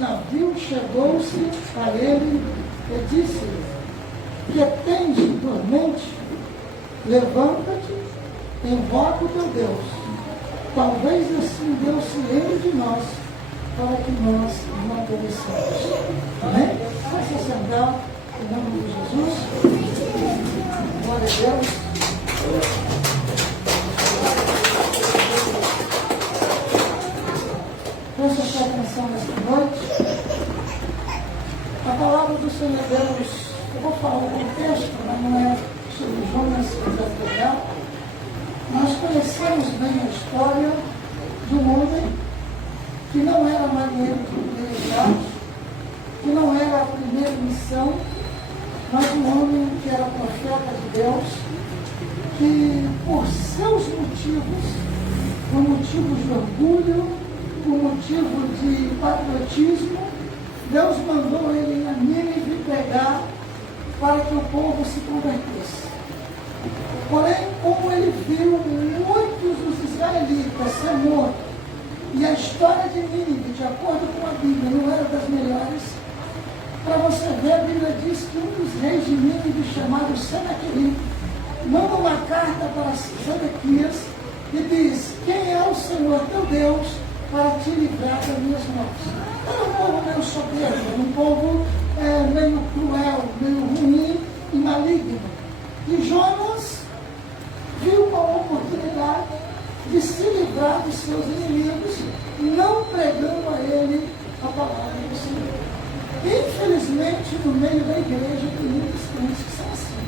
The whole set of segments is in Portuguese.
navio, chegou-se a ele e disse-lhe: que tens de dormente? Levanta-te, invoca o teu Deus. Talvez assim Deus se lembre de nós, para que nós não pereçamos. Amém? Vamos se sentar em nome de Jesus. Glória a Deus. Preste a sua atenção nesta noite. A palavra do Senhor Deus, eu vou falar o contexto, mas não é sobre Jonas que vai pregar. Nós conhecemos bem a história de um homem que não era marinheiro privilegiado, que não era a primeira missão, mas um homem que era profeta de Deus, que por seus motivos, por motivos de orgulho, por motivo de patriotismo, Deus mandou ele a Nínive pregar para que o povo se convertesse. Porém, como ele viu muitos dos israelitas ser mortos, e a história de Nínive, de acordo com a Bíblia, não era das melhores, para você ver, a Bíblia diz que um dos reis de Nínive, chamado Senaqueribe, manda uma carta para Sedequias e diz: quem é o Senhor teu Deus para te livrar das minhas mãos? Era um povo meio soberbo, um povo meio cruel, meio ruim e maligno. E Jonas viu uma oportunidade de se livrar dos seus inimigos, não pregando a ele a palavra do Senhor. Infelizmente, no meio da igreja, tem muitos crentes que são assim.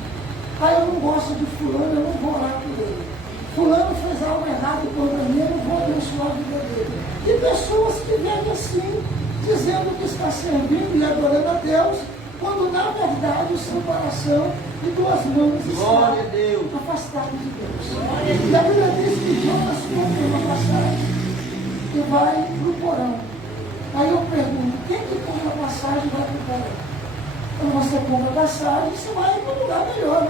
Eu não gosto de fulano, eu não vou orar por ele. Fulano fez algo errado contra mim, eu não vou abençoar a vida dele. E pessoas que vivem assim, dizendo que está servindo e adorando a Deus, quando na verdade o seu coração e duas mãos estão afastados de Deus. E a Bíblia diz que Jonas compra uma passagem e vai para o porão. Aí eu pergunto: quem que compra a passagem e vai para o porão? Quando você compra a passagem, você vai para um lugar melhor,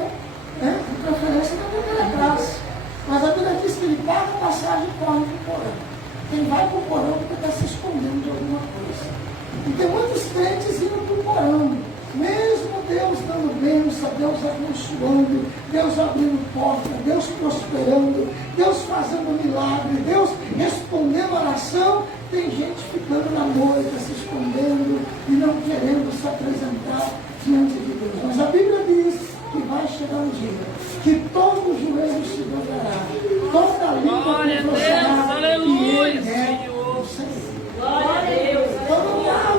né? De preferência na primeira classe. Mas a Bíblia diz que ele paga a passagem e corre para o porão. Quem vai para o porão porque está se escondendo de alguma coisa. E tem muitos crentes indo para o porão, mesmo Deus dando bênção, Deus abençoando, Deus abrindo porta, Deus prosperando, Deus fazendo milagre, Deus respondendo a oração, tem gente ficando na moita, se escondendo e não querendo se apresentar diante de Deus. Mas a Bíblia diz que vai chegar um dia que todo joelho se dobrará, toda língua confessará que Ele é o Senhor. Glória a Deus.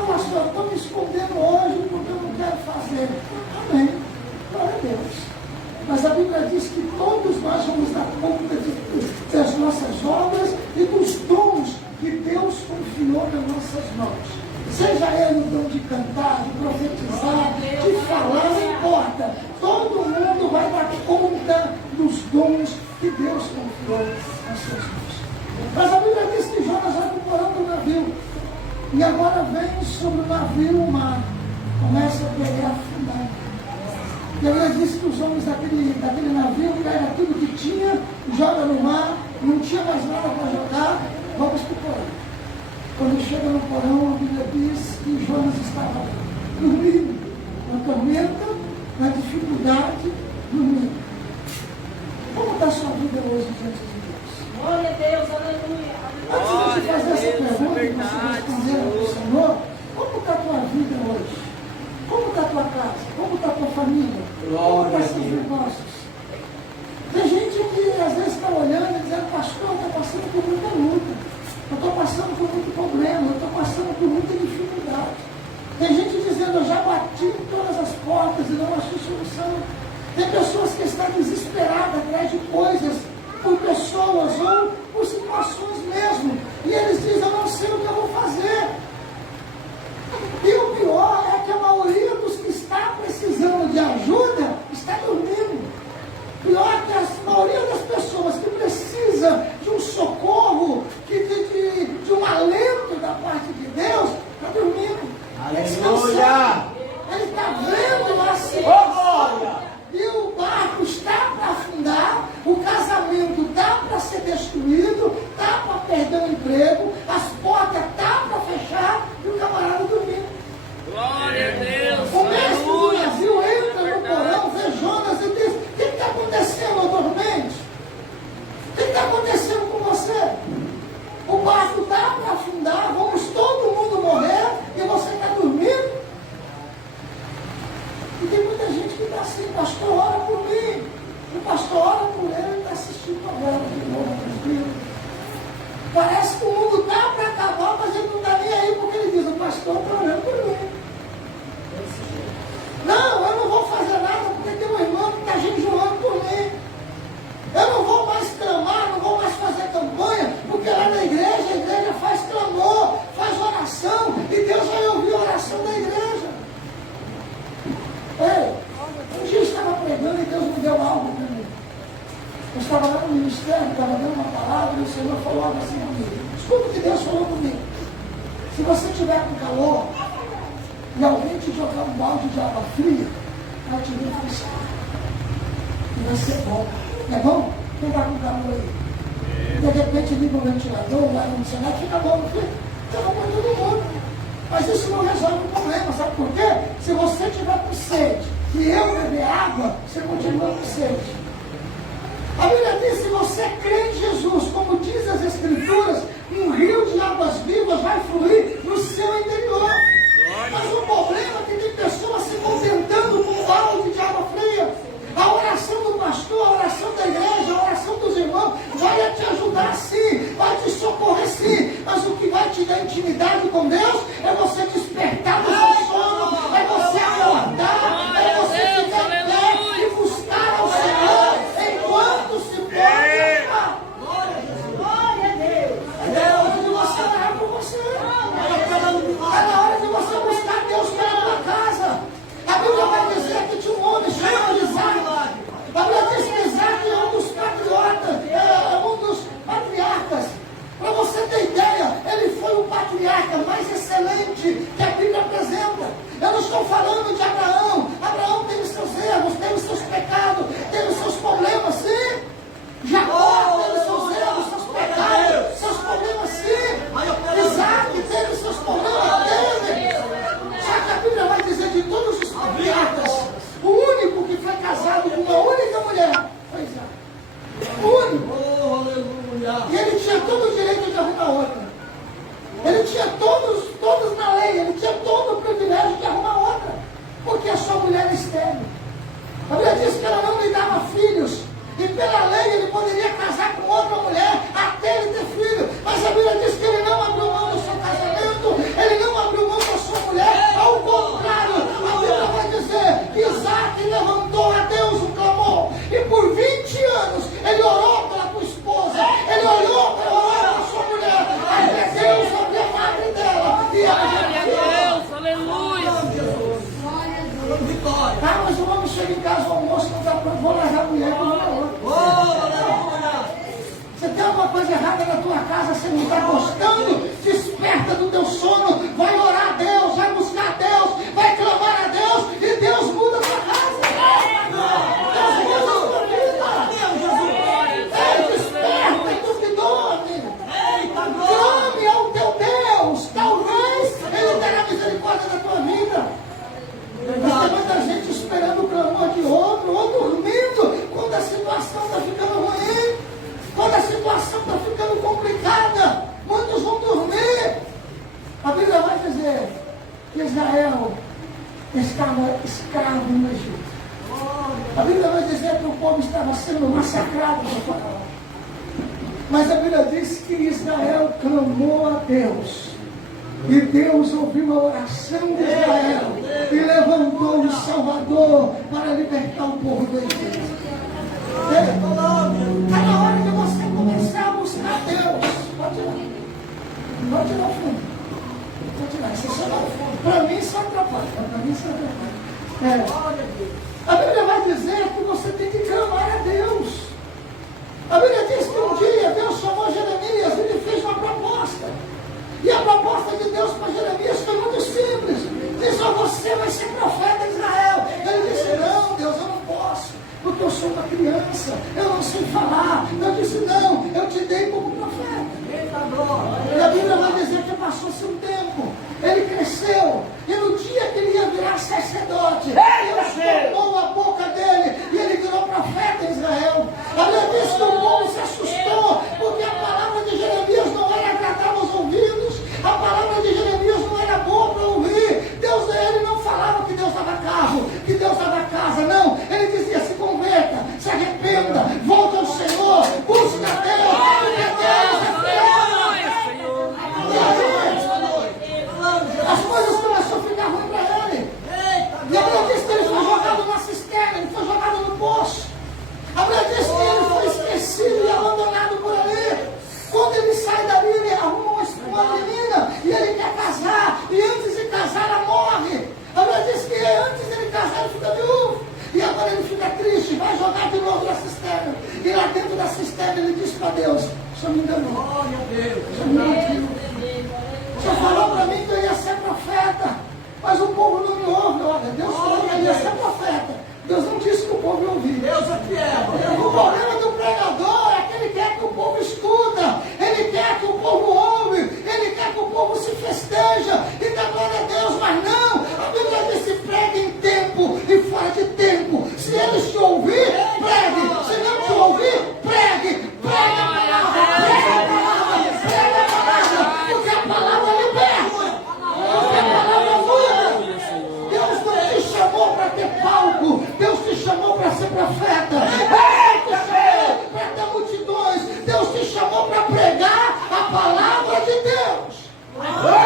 Pastor, eu estou me escondendo hoje porque eu não quero fazer. Amém. Glória a Deus. Mas a Bíblia diz que todos nós vamos dar conta das nossas obras e dos dons que Deus confiou nas nossas mãos. Seja ele o dom de cantar, de profetizar, de falar, não importa. Todo mundo vai dar conta dos dons que Deus confiou nas suas mãos. Mas a Bíblia diz que Jonas vai para o porão do navio. E agora vem sobre o navio o mar. Começa a querer afundar. E ela disse que os homens daquele navio pegam tudo que tinha, joga no mar, não tinha mais nada para jogar, vamos para o porão. Quando chega no porão, a Bíblia diz que Jonas estava dormindo, na tormenta, na dificuldade, dormindo. Como está a sua vida hoje diante de Deus? Glória a Deus, aleluia. Antes de fazer essa pergunta, e você responder ao Senhor, como está a tua vida hoje? Como está a tua casa? Como está a tua família? Como estão seus negócios? Tem gente que às vezes está olhando e dizendo: pastor, eu estou passando por muita luta, eu estou passando por muito problema, eu estou passando por muita dificuldade. Tem gente dizendo: eu já bati em todas as portas e não achei solução. Tem pessoas que estão desesperadas atrás de coisas, por pessoas ou por situações mesmo. E eles dizem: eu não sei o que eu vou fazer. E o pior é que a maioria dos que está precisando de ajuda está dormindo. Pior é que a maioria das pessoas que precisa de um socorro, de um alento da parte de Deus, está dormindo. Aleluia! Ele está vendo a situação. E o barco está para afundar, o casamento está para ser destruído, está para perder o emprego, as portas estão para fechar, e o camarada dormindo. pastor ora por mim. O pastor ora por ele, ele está assistindo a novela de novo, tranquilo. Parece que o mundo está para acabar, mas ele não está nem aí, porque ele diz, o pastor está orando por mim. Não, eu não vou fazer nada, porque tem um irmão que está jejuando por mim. Eu não vou mais clamar, não vou mais fazer campanha, porque lá na igreja, a igreja faz clamor, faz oração, e Deus vai ouvir a oração da igreja. Ei, um dia eu estava pregando e Deus me deu algo para mim. Eu estava lá no ministério, estava dando uma palavra, e o Senhor falou algo assim comigo. Escuta o que Deus falou comigo. Se você estiver com calor, e alguém te jogar um balde de água fria, vai te refrescar. E vai ser bom. É bom? Quem está com calor aí? De repente liga o ventilador, lá no cenário, fica bom, não fica? Fica bom para todo mundo. Mas isso não resolve o problema, sabe por quê? Se você tiver com sede e eu beber água, você continua com sede. A Bíblia diz, se você crê em Jesus, como diz as Escrituras, um rio de águas vivas vai fluir no seu interior. Mas o problema é que tem pessoas se contentando com um balde de água fria. A oração do pastor, a oração da igreja, a oração dos irmãos vai te ajudar sim, vai te socorrer sim. Mas o que vai te dar intimidade com Deus é você despertar do seu sono, é você acordar, é você ficar em pé e buscar ao Senhor enquanto se pode. Glória a Deus. É hora de você orar por você. É na hora de você buscar Deus pela tua casa. A Bíblia vai dizer que tinha um homem chamado Isaac. A Bíblia diz que Isaac é um dos patriotas, é um dos patriarcas. Para você ter ideia, ele foi o patriarca mais excelente que a Bíblia apresenta. Eu não estou falando de Abraão. Abraão teve seus erros, teve seus pecados, teve seus problemas, sim. Jacó teve seus erros, seus pecados, seus problemas, sim. Isaac teve seus problemas, teve. Só que a Bíblia vai dizer de todos os patriarcas, o único que foi casado com uma única mulher foi Isaac. O único. E ele tinha todo o direito de arrumar outra. Ele tinha todos na lei, ele tinha todo o privilégio de arrumar outra. Porque a sua mulher era estéril. A Bíblia diz que ela não lhe dava filhos. E pela lei ele poderia casar com outra mulher até ele ter filho. Mas a Bíblia diz que ele não abriu mão do seu casamento, ele não abriu mão da sua mulher. Ao contrário, a Bíblia vai dizer que Isaac levantou a Deus um clamor. E por 20 anos ele orou pela tua esposa, ele orou pela sua mulher. Até Deus abriu a madre dela. E ela Glória a Deus. Aleluia. Ah, mas o homem chega em casa, o almoço não dá pronto, vou largar a mulher para uma outra. Você tem alguma coisa errada na tua casa, você não está gostando? Desperta do teu sono, vai orar a Deus, vai buscar a Deus, vai clamar a Deus e Deus muda a tua casa. Deus muda a tua vida. Ei, desperta e tu que dorme. Clame ao teu Deus, talvez Ele terá misericórdia da tua vida. Mas tem muita gente esperando o clamor de outro, ou dormindo, quando a situação está ficando ruim, quando a situação está ficando complicada, muitos vão dormir. A Bíblia vai dizer que Israel estava escravo no Egito. A Bíblia vai dizer que o povo estava sendo massacrado por Faraó. Mas a Bíblia diz que Israel clamou a Deus. E Deus ouviu a oração de Israel e levantou um Salvador para libertar o povo do Egito. Está na hora de você começar a buscar Deus. Pode tirar. Pode tirar o fundo. Pode tirar. Isso só dá o fundo. Para mim isso atrapalha. Para mim isso atrapalha. A Bíblia vai dizer que você tem que clamar a Deus. A Bíblia diz que um dia Deus chamou Jeremias e lhe fez uma proposta. E a proposta de Deus para Jeremias foi muito simples. Diz: você vai ser profeta de Israel. Ele disse: não, Deus, eu não posso, porque eu sou uma criança, eu não sei falar. Eu disse: não, eu te dei como profeta. E a Bíblia vai dizer que passou-se um tempo, ele cresceu, e no dia que ele ia virar sacerdote, Deus casar, ele fica viúvo. E agora ele fica triste, vai jogar de novo na cisterna. E lá dentro da cisterna ele diz para Deus: o Senhor me enganou. Glória a Deus. O Senhor me mentiu. O Senhor falou para mim que eu ia ser profeta, mas o povo não me ouve. Olha, Deus falou que eu ia ser profeta. Deus não disse que o povo ia ouvir. Deus é fiel. O problema do pregador é que ele quer que o povo escuta, ele quer que o povo ouve, ele quer que o povo se festeja e dá glória a Deus, mas não. A Bíblia diz: se pregue em tempo e fora de tempo. Se eles te ouvir, pregue. Se não te ouvir, pregue. Pregue a palavra, pregue a palavra, pregue a palavra, porque a palavra liberta, porque a palavra muda. Deus não te chamou para ter palco, Deus te chamou para ser profeta. Deus te chamou para ter multidões, Deus te chamou para pregar a palavra de Deus. Glória a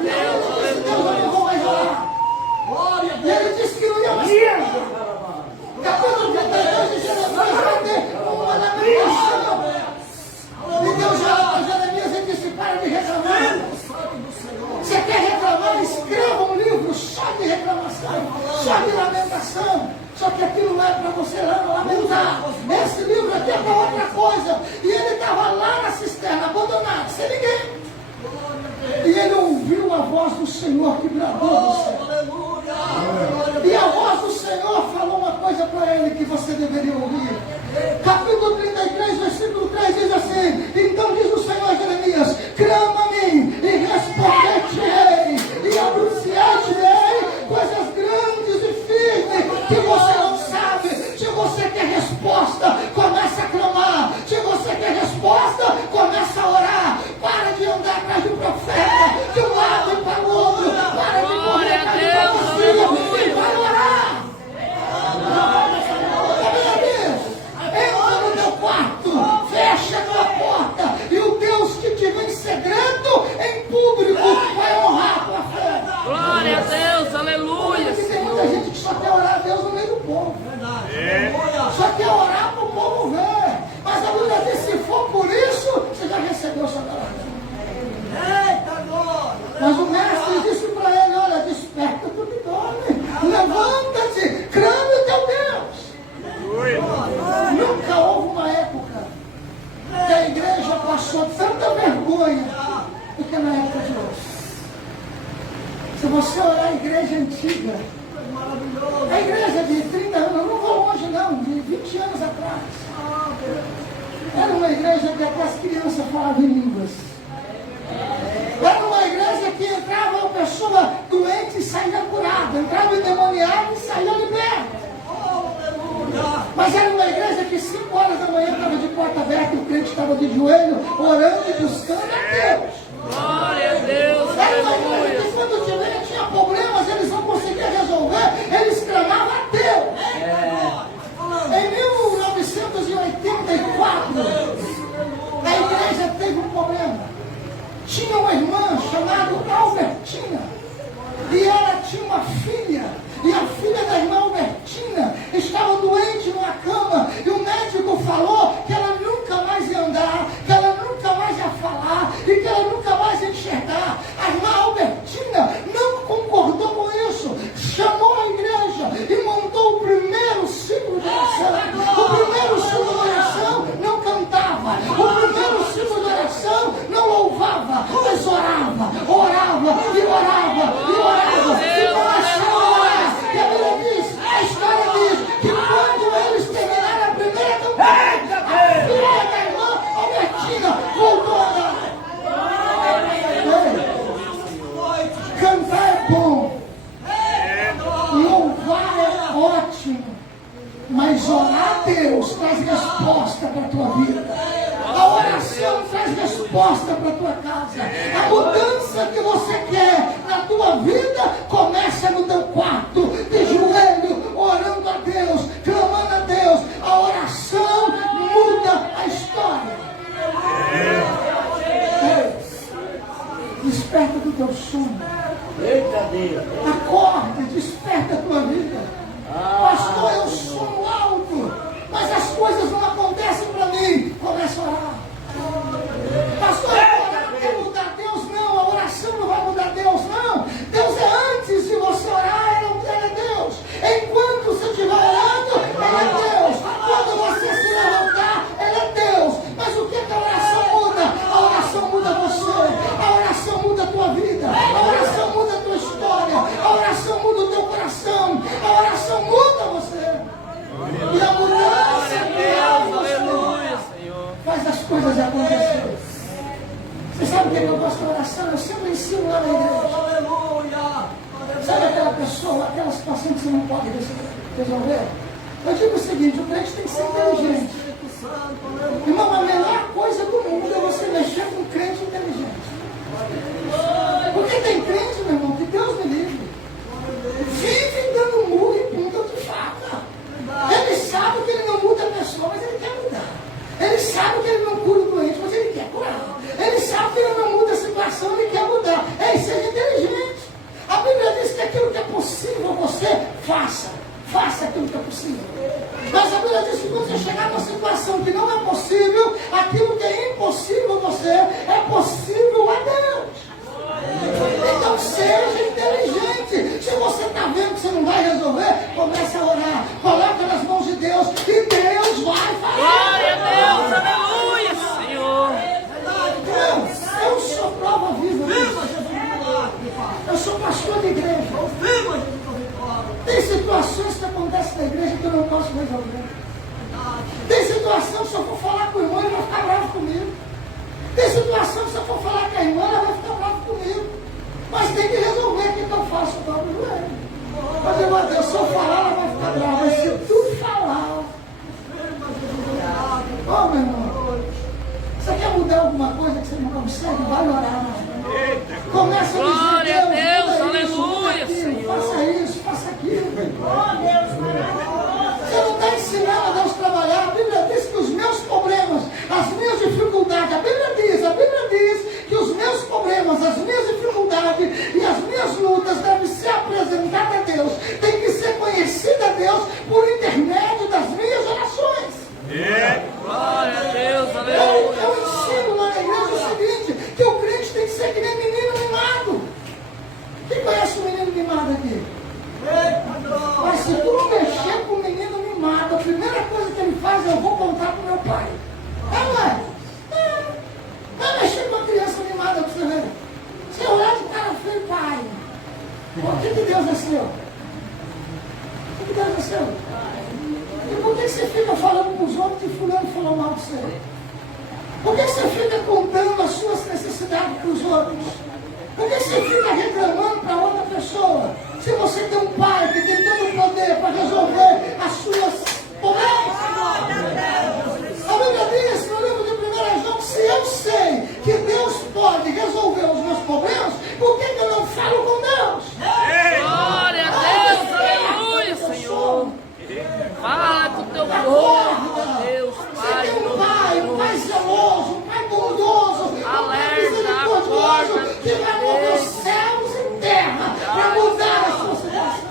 E ele disse: Deus, eu não vou mais orar. Glória a E Deus. ele disse que não ia mais pregar. Capítulo 32 de Jeremias vai ter uma lamentação. E Deus já para Jeremias e disse: para de reclamar. Você quer reclamar? Escreva um livro só de reclamação, só de lamentação. Só que aquilo não é para você lamentar. Esse livro aqui é para outra coisa. E ele estava lá na cisterna, abandonado, sem ninguém. E ele ouviu a voz do Senhor que bradou do céu. Aleluia. E a voz do Senhor falou uma coisa para ele que você deveria ouvir. Capítulo 33, versículo 3 diz assim: então diz o Senhor a Jeremias: clama a mim e responder-te-ei, e anunciar-te-ei coisas grandes e firmes que você não sabe. Se você quer resposta, começa a clamar. Se você quer resposta, começa a orar. Para de andar atrás do profeta, de um lado e para o outro. Para de correr atrás de profecia e vai orar. Entra no teu quarto, fecha a tua porta, e o Deus que te vê em segredo, em público, vai honrar a tua fé. Glória a Deus. Aleluia. Porque tem muita gente que só quer orar a Deus no meio do povo. Aleluia. Só quer orar para o povo ver. Mas a Bíblia diz: se for por isso, você já recebeu sua oração. Eita glória. Mas o mestre disse para ele: olha, desperta tu que dorme, levanta-te, clame o teu Deus. Nunca houve uma época que a igreja passou tanta vergonha do que na época de hoje. Se você olhar a igreja antiga, a igreja de 30 anos, eu não vou longe não, de 20 anos atrás, era uma igreja que até as crianças falavam em línguas. Era uma igreja que entrava uma pessoa doente e saía curada, entrava endemoniado e saía liberto. Mas era uma igreja que 5 horas da manhã estava de porta aberta e o crente estava de joelho, orando e buscando a Deus. Glória a Deus. Era uma igreja Aleluia. que quando tinha problemas, eles não conseguiam resolver, eles clamavam a Deus. Em 1984, a igreja teve um problema. Tinha uma irmã chamada Albertina, e ela tinha uma filha, e a filha da irmã Albertina estava doente numa cama, e o médico falou que ela nunca mais ia andar, que ela nunca mais ia falar, e que ela nunca mais ia enxergar. A irmã Albertina não concordou com isso, chamou a igreja e montou o primeiro ciclo de oração. O primeiro ciclo de oração não cantava, o primeiro ciclo de oração não louvava, mas orava, orava e orava e orava, e começou a orar. E a Bíblia diz, a história diz, que quando eles terminaram a primeira campanha, a filha da irmã Albertina voltou a orar. Cantar é bom, louvar é ótimo, mas orar a Deus traz resposta para a tua vida. A oração traz resposta para a tua casa. A mudança que você quer na tua vida começa no teu quarto, de joelho, orando a Deus, clamando a Deus. A oração muda a história. Desperta do teu sono. Eita Deus. Acorda, desperta a tua vida. Pastor, eu sono alto, mas as coisas não acontecem para mim. Começa a orar. Pastor, orar quer mudar Deus? Não, a oração não vai mudar Deus, não. Deus é antes de você orar, era Deus. Em situação que você não pode resolver? Eu digo o seguinte, o crente tem que ser inteligente. Irmão, a melhor coisa do mundo é você mexer com um crente inteligente. Porque tem crente, meu irmão, que Deus me livre, vive dando murro e ponta de faca. Ele sabe que ele não muda a pessoa, mas ele quer mudar. Ele sabe que ele não cura o doente, mas ele quer curar. Ele sabe que ele não muda a situação, ele quer mudar. Seja inteligente. A Bíblia diz que aquilo que é possível você faça. Faça aquilo que é possível. Mas a Bíblia diz que quando você chegar numa situação que não é possível, aquilo que é impossível a você é possível a Deus. Então seja inteligente. Se você está vendo que você não vai resolver, comece a orar. Coloca nas mãos de Deus e Deus vai fazer. Glória a Deus, aleluia, Senhor. Eu sou prova viva. Eu sou pastor de igreja. Tem situações que acontecem na igreja que eu não posso resolver. Tem situação que se eu for falar com o irmão, ele vai ficar bravo comigo. Tem situação que se eu for falar com a irmã, ela vai ficar brava comigo. Mas tem que resolver o que eu faço com o joelho. Mas irmão, Deus, se eu falar, ela vai ficar brava. Mas se tu falar, meu irmão, você quer mudar alguma coisa que você não consegue? Vai orar. Começa a dizer, Glória a Deus, muda isso, muda aleluia, aquilo, Senhor. faça isso, faça aquilo. Você não está ensinando a Deus trabalhar. A Bíblia diz que os meus problemas, as minhas dificuldades, a Bíblia diz que os meus problemas, as minhas dificuldades e as minhas lutas devem ser apresentadas a Deus, tem que ser conhecida a Deus por intermédio das minhas orações. Glória a Deus, aleluia. Eu ensino lá na igreja o seguinte, que o crente tem que ser que nem menino mimado. Quem conhece o menino mimado aqui? Mas se tu não mexer com o menino mimado, a primeira coisa que ele faz é: eu vou contar para o meu pai. Não é? Vai mexer com a criança mimada para você ver. Você olhar de cara feio, pai. Por que Deus é seu? Por que Deus é seu? E por que você fica falando para os outros que fulano falou mal de você? Por que você fica contando as suas necessidades para os outros? Por que você fica reclamando para outra pessoa? Se você tem um pai que tem todo o poder para resolver as suas problemas. A Bíblia diz no livro de 1 João que se eu sei que Deus pode resolver os meus problemas, por que eu não falo com Deus? Glória a Deus, aleluia, Senhor. Fala com o teu povo, Deus, Pai. Você tem um pai zeloso, um pai bondoso, um pai Alerta, misericordioso, acorda, que vai mover céus e terra para mudar a sua situação.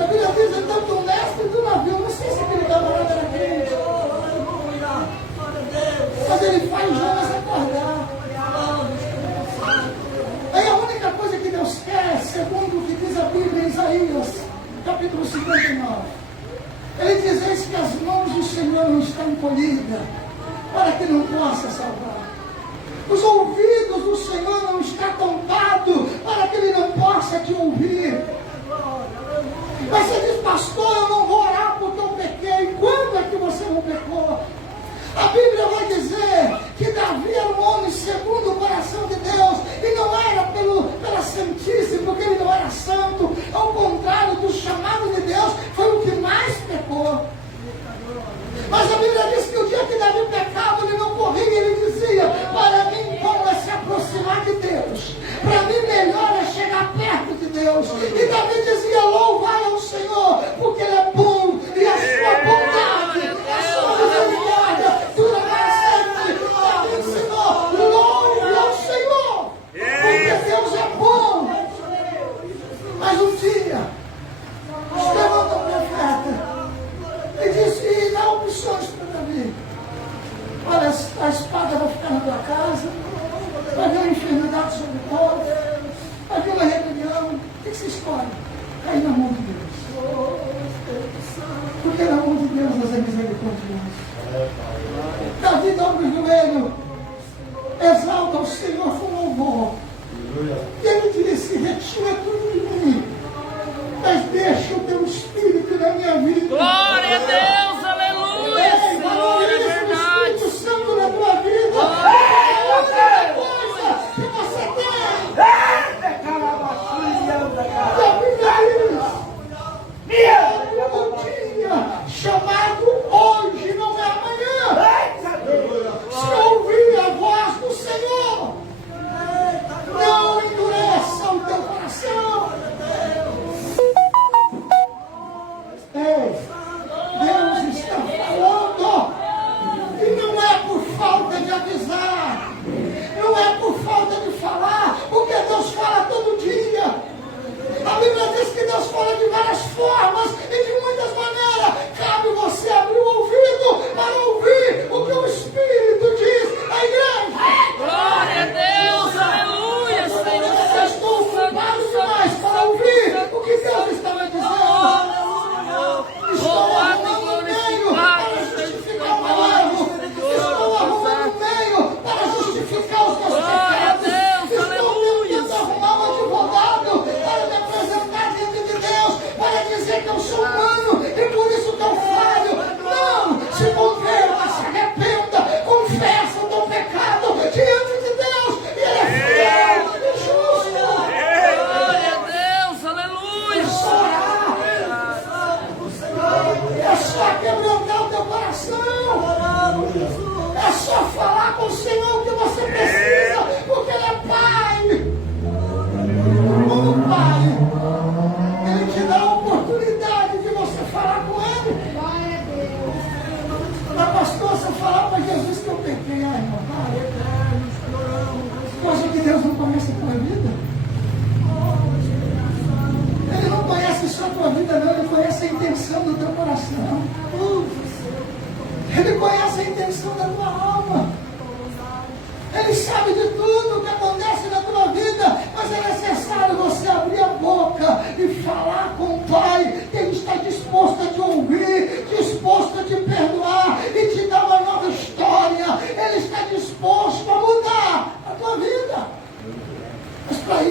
A Bíblia diz então que o mestre do navio, não sei se aquele camarada era crente, mas ele faz Jonas acordar. Aí a única coisa que Deus quer, segundo o que diz a Bíblia em Isaías, capítulo 59, ele diz: eis que as mãos do Senhor não estão encolhidas, para que não possa salvar. Os ouvidos do Senhor não estão tampados, para que Ele não possa te ouvir. Mas você diz: pastor, eu não vou orar porque eu pequei. Quando é que você não pecou? A Bíblia vai dizer que Davi era um homem segundo o coração de Deus, e não era pela santice, porque ele não era santo. Ao contrário do chamado de Deus, foi o que mais pecou. Mas a Bíblia diz que o dia que Davi pecava, ele não corria, ele dizia: para mim, como é se aproximar de Deus? Para mim, melhor é chegar perto de Deus. E Davi dizia: louvai ao Senhor, porque Ele é bom, e a sua bondade, a sua misericórdia dura para sempre. Davi ensinou: louve ao Senhor, porque Deus é bom. Mas um dia, Estevão, o profeta, e disse, e dá opções para Davi: olha, a espada vai ficar na tua casa, vai vir uma enfermidade sobre o povo, vai vir uma rebelião. O que você escolhe? Cair na mão de Deus. Porque na mão de Deus nós é misericordioso. Davi dobra o joelho, exalta o Senhor com louvor. E ele disse: retira tudo de mim, mas deixa o teu espírito na minha vida. Glória a Deus, aleluia, Senhor, é verdade. Espírito Santo na tua vida. É a única coisa que você tem.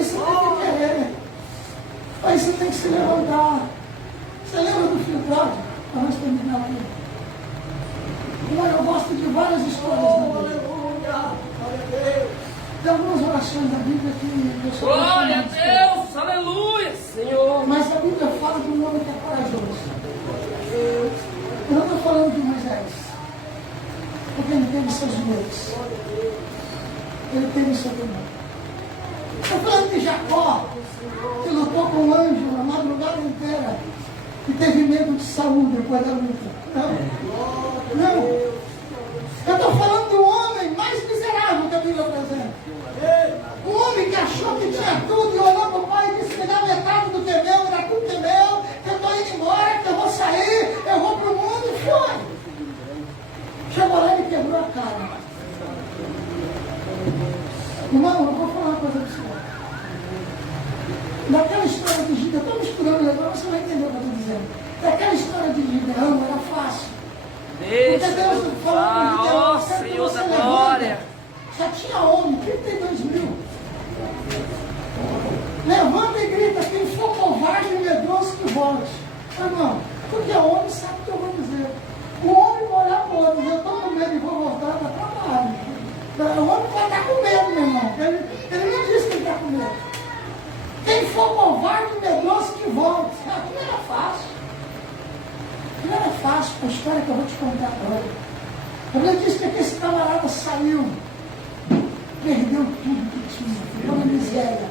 você tem que querer. Aí você tem que se levantar. Você lembra do filho pródigo? Para nós terminar aqui. Eu gosto de várias histórias da Bíblia. Tem algumas orações da Bíblia que eu sou Glória a Deus, aleluia, Senhor. Mas a Bíblia fala de um homem que é corajoso. Eu não estou falando de Moisés, porque ele teve seus medos. Ele teve seu temor. Estou falando de Jacó, que lutou com o anjo a madrugada inteira e teve medo de Saul depois da luta. Não. Eu estou falando do homem mais miserável que a Bíblia apresenta. Um homem que achou que tinha tudo e olhou para o pai e disse: me dá metade do que é meu, me dá tudo que é meu, que eu estou indo embora, que eu vou sair, eu vou para o mundo, e foi. Chegou lá e quebrou a cara. Irmão, eu vou falar uma coisa para o senhor. Naquela história de Gideão, eu estou misturando agora, você vai entender o que eu estou dizendo. Naquela história de Gideão era fácil. Deixa Porque Deus falou com Gideão: ó eu quero que Senhor você da levante. glória. Já tinha homem, 32 mil. Levanta e grita: quem for covarde e medroso que volte. Irmão, porque o homem sabe o que eu vou dizer. O homem vai olhar para o outro: eu estou com medo e vou voltar para trabalho. O homem vai estar com medo, meu irmão. Ele não disse que ele está com medo. Quem for covarde e medroso que volte. Aquilo era fácil. Aquilo era fácil, a história que eu vou te contar agora. A Bíblia diz que esse camarada saiu, perdeu tudo que tinha, ficou na miséria.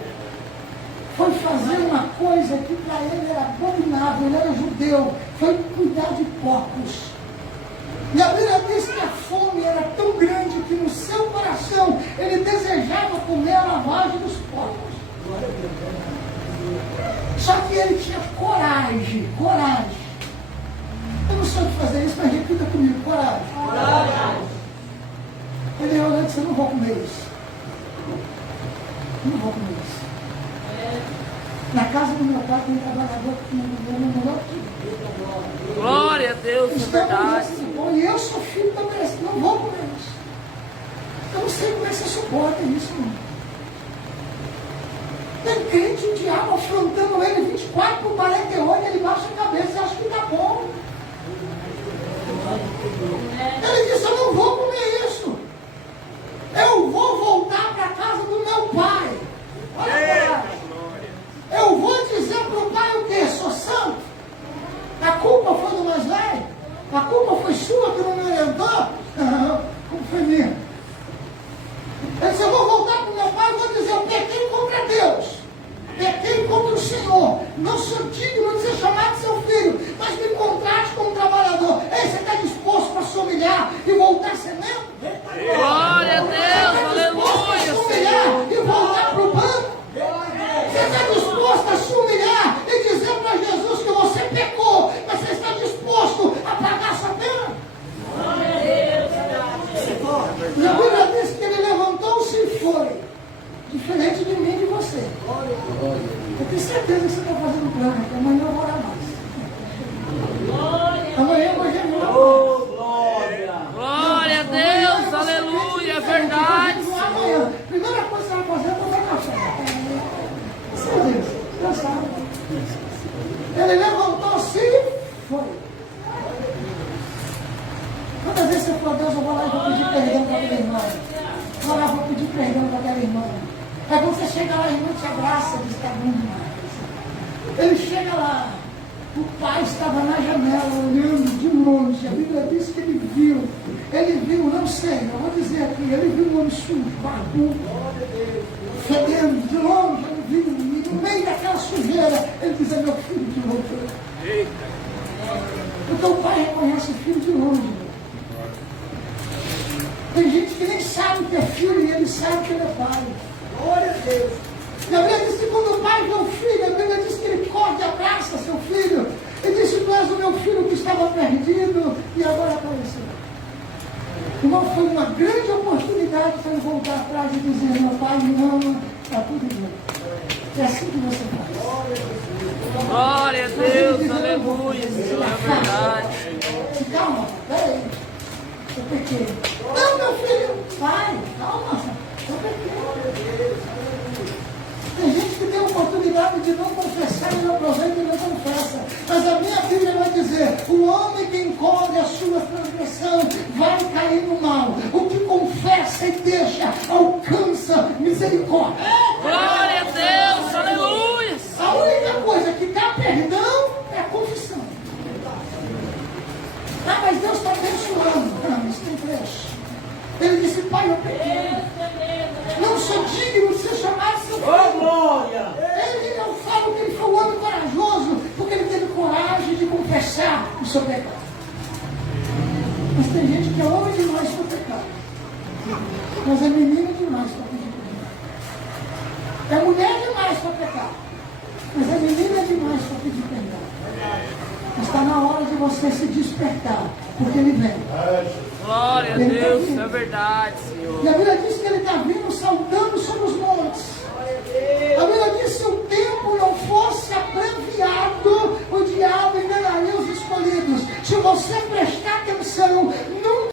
Foi fazer uma coisa que para ele era abominável, ele era judeu, foi cuidar de porcos. E a Bíblia diz que a fome era tão grande que no seu coração ele desejava comer a lavagem dos porcos. Só que ele tinha coragem. Eu não sei o que fazer isso, mas repita comigo: coragem. Ele olhou e disse: eu não vou comer isso. Não vou comer isso. Na casa do meu pai tem um trabalhador que não melhor que Glória a Deus, é verdade. e eu sou filho da besta, não vou comer isso. Eu não sei como é que você suporta isso, não. Tem crente, o diabo afrontando ele 24 por 48, ele baixa a cabeça e acha que está bom. Ele disse: eu não vou comer isso. Eu vou voltar para a casa do meu pai. Olha a coragem. Eu vou dizer para o pai o quê? Sou santo. A culpa foi do mais velho? A culpa foi sua que não me orientou? Não, como foi minha. Ele disse: eu vou voltar para o meu pai e vou dizer: eu pequei contra Deus. Pequei contra o Senhor. Não sou digno de ser chamado seu filho, mas me contraste como trabalhador. Ei, você está disposto para se humilhar e voltar a ser membro? Glória a Deus, aleluia, Se humilhar Senhor. e voltar para o banco? Você está disposto a se humilhar e dizer para Jesus que você pecou, mas você está disposto a pagar sua pena? E a Bíblia diz que ele levantou-se e foi. Diferente de mim e de você. Eu tenho certeza que você está fazendo plano, que amanhã eu vou orar mais. Amanhã eu vou jejuar. Glória a Deus, aleluia, é verdade. Amanhã, primeira coisa que você vai fazer é tomar café. Deus sabe. Ele levantou-se e foi. Quantas vezes você falou: Deus, eu vou lá e vou pedir perdão para aquela irmã. Vou lá e vou pedir perdão para aquela irmã. Aí quando você chega lá, a irmã te abraça, diz: está bom demais. Ele chega lá, o pai estava na janela olhando de longe. A Bíblia diz que ele viu, não sei, eu vou dizer aqui, ele viu um homem sujo, barbudo, fedendo, de longe, ele viu, e no meio daquela sujeira, ele diz: é meu filho de longe. Então o pai reconhece o filho de longe. Tem gente que nem sabe que é filho e ele sabe que ele é pai. Glória a Deus. E a Bíblia diz que quando o pai vê o filho, a Bíblia diz que ele corre e abraça seu filho. E disse: tu és o meu filho que estava perdido e agora apareceu. Irmão, foi uma grande oportunidade para ele voltar atrás e dizer: meu pai me ama, está tudo bem. É assim que você faz. Glória a Deus, aleluia, Senhor, é verdade. Calma, peraí. Eu pequei. Não, meu filho, pai, calma. Eu pequei. Tem gente cuidado de não confessar e não aproveita e não confessa. Mas a minha Bíblia vai dizer: o homem que encobre a sua transgressão vai cair no mal. O que confessa e deixa alcança misericórdia. Glória a Deus, aleluia. A única coisa que dá perdão é a confissão. Ah, mas Deus está abençoando. Não, isso tem preço. Ele disse: Pai, eu pequei. Não sou digno de ser chamado seu filho. Ô, glória! Eu falo que ele foi um homem corajoso, porque ele teve coragem de confessar o seu pecado. Mas tem gente que é homem demais para o pecado, mas é menino demais para pedir perdão. É mulher demais para pecar, mas é menina demais para pedir perdão. Mas está na hora de você se despertar, porque ele vem. Glória a Deus, é verdade, Senhor. E a Bíblia diz que ele está vindo saltando sobre os montes. A Bíblia diz que se o tempo não fosse abreviado, o diabo enganaria os escolhidos. Se você prestar atenção,